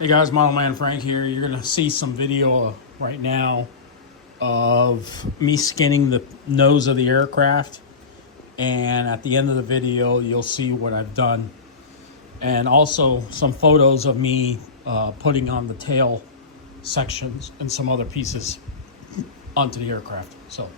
Hey guys, Model Man Frank here. You're gonna see some video right now of me skinning the nose of the aircraft, and at the end of the video, you'll see what I've done, and also some photos of me putting on the tail sections and some other pieces onto the aircraft. So.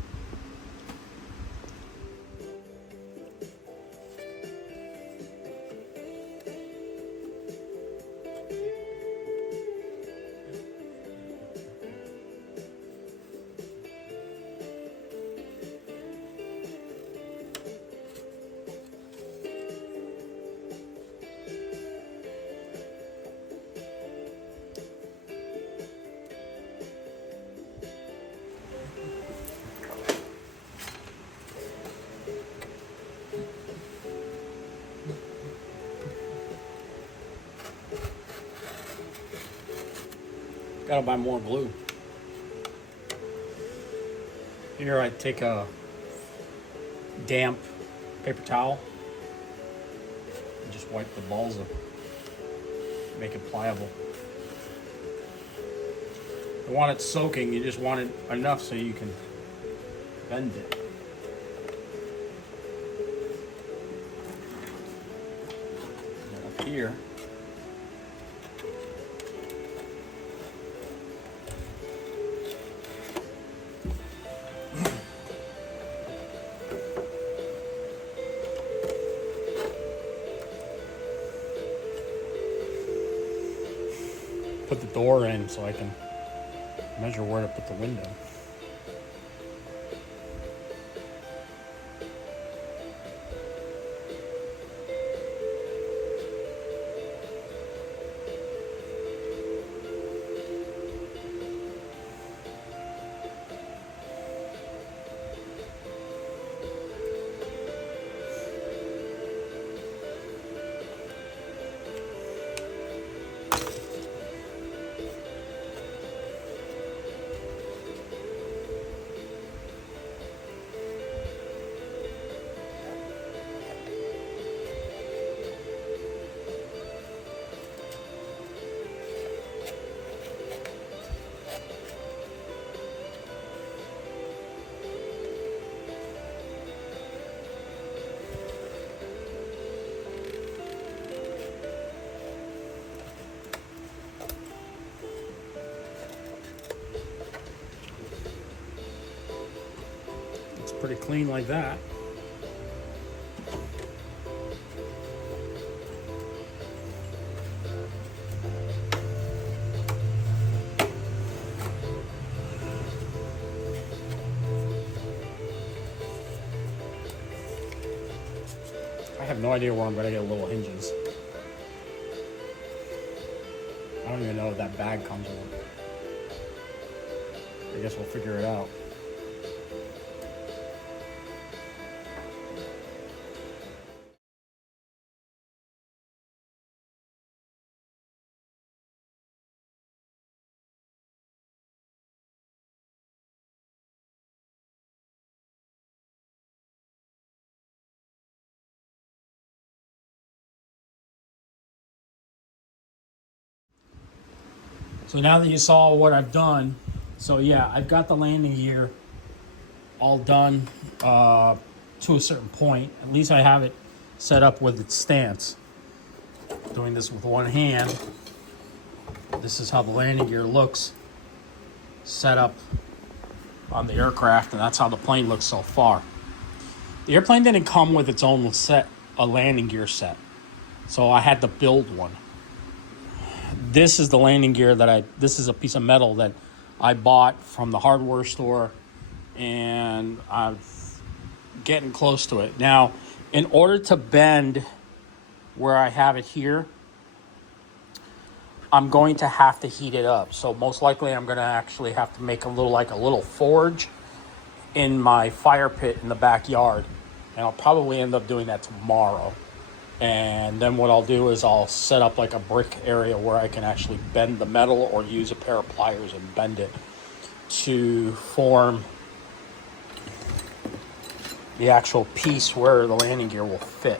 Gotta buy more glue. Here I take a damp paper towel and just wipe the balls of, make it pliable. You want it soaking, you just want it enough so you can bend it. And up here, put the door in so I can measure where to put the window. It's pretty clean like that. I have no idea where I'm gonna get little hinges. I don't even know if that bag comes with it. I guess we'll figure it out. So now that you saw what I've done, so yeah, I've got the landing gear all done to a certain point. At least I have it set up with its stance. Doing this with one hand, this is how the landing gear looks set up on the aircraft, and that's how the plane looks so far. The airplane didn't come with its own set, a landing gear set, so I had to build one. This is the landing gear this is a piece of metal that I bought from the hardware store, and I'm getting close to it. Now, in order to bend where I have it here, I'm going to have to heat it up. So most likely I'm going to actually have to make a little forge in my fire pit in the backyard. And I'll probably end up doing that tomorrow. And then what I'll do is I'll set up like a brick area where I can actually bend the metal or use a pair of pliers and bend it to form the actual piece where the landing gear will fit.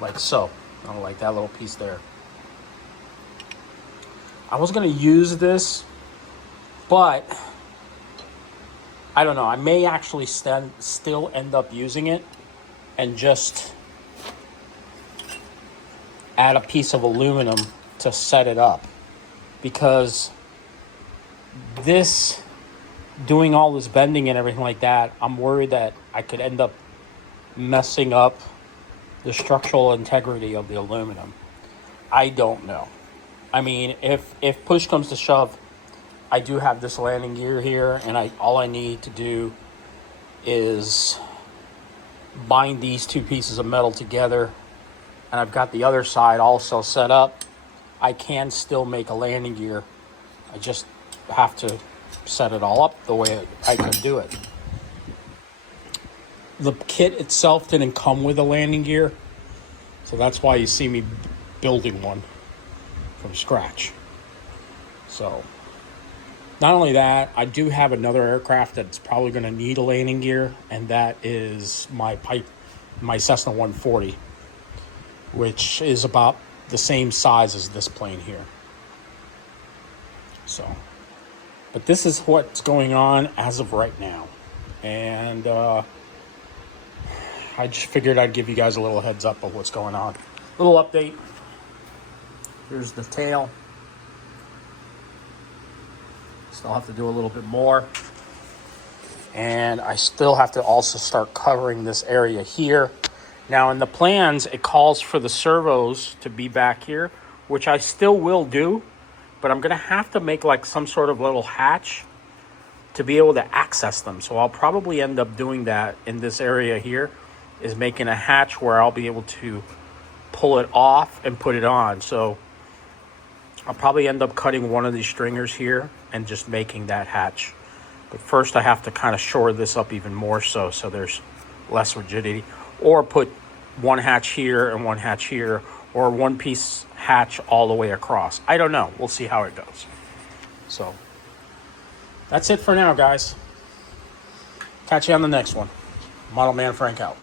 Like so. Like that little piece there. I was going to use this, but I don't know. I may actually still end up using it and just add a piece of aluminum to set it up, because this, doing all this bending and everything like that, I'm worried that I could end up messing up the structural integrity of the aluminum. I don't know. I mean, if push comes to shove, I do have this landing gear here, and all I need to do is bind these two pieces of metal together, and I've got the other side also set up. I can still make a landing gear. I just have to set it all up the way I could do it. The kit itself didn't come with a landing gear, so that's why you see me building one from scratch. So not only that, I do have another aircraft that's probably going to need a landing gear, and that is my Cessna 140, which is about the same size as this plane here. So, but this is what's going on as of right now, and I just figured I'd give you guys a little heads up of what's going on. Little update. Here's the tail. Still have to do a little bit more. And I still have to also start covering this area here. Now in the plans, it calls for the servos to be back here, which I still will do, but I'm gonna have to make like some sort of little hatch to be able to access them. So I'll probably end up doing that in this area here, is making a hatch where I'll be able to pull it off and put it on. So I'll probably end up cutting one of these stringers here and just making that hatch. But first I have to kind of shore this up even more so there's less rigidity. Or put one hatch here and one hatch here, or one piece hatch all the way across. I don't know. We'll see how it goes. So that's it for now, guys. Catch you on the next one. Model Man Frank out.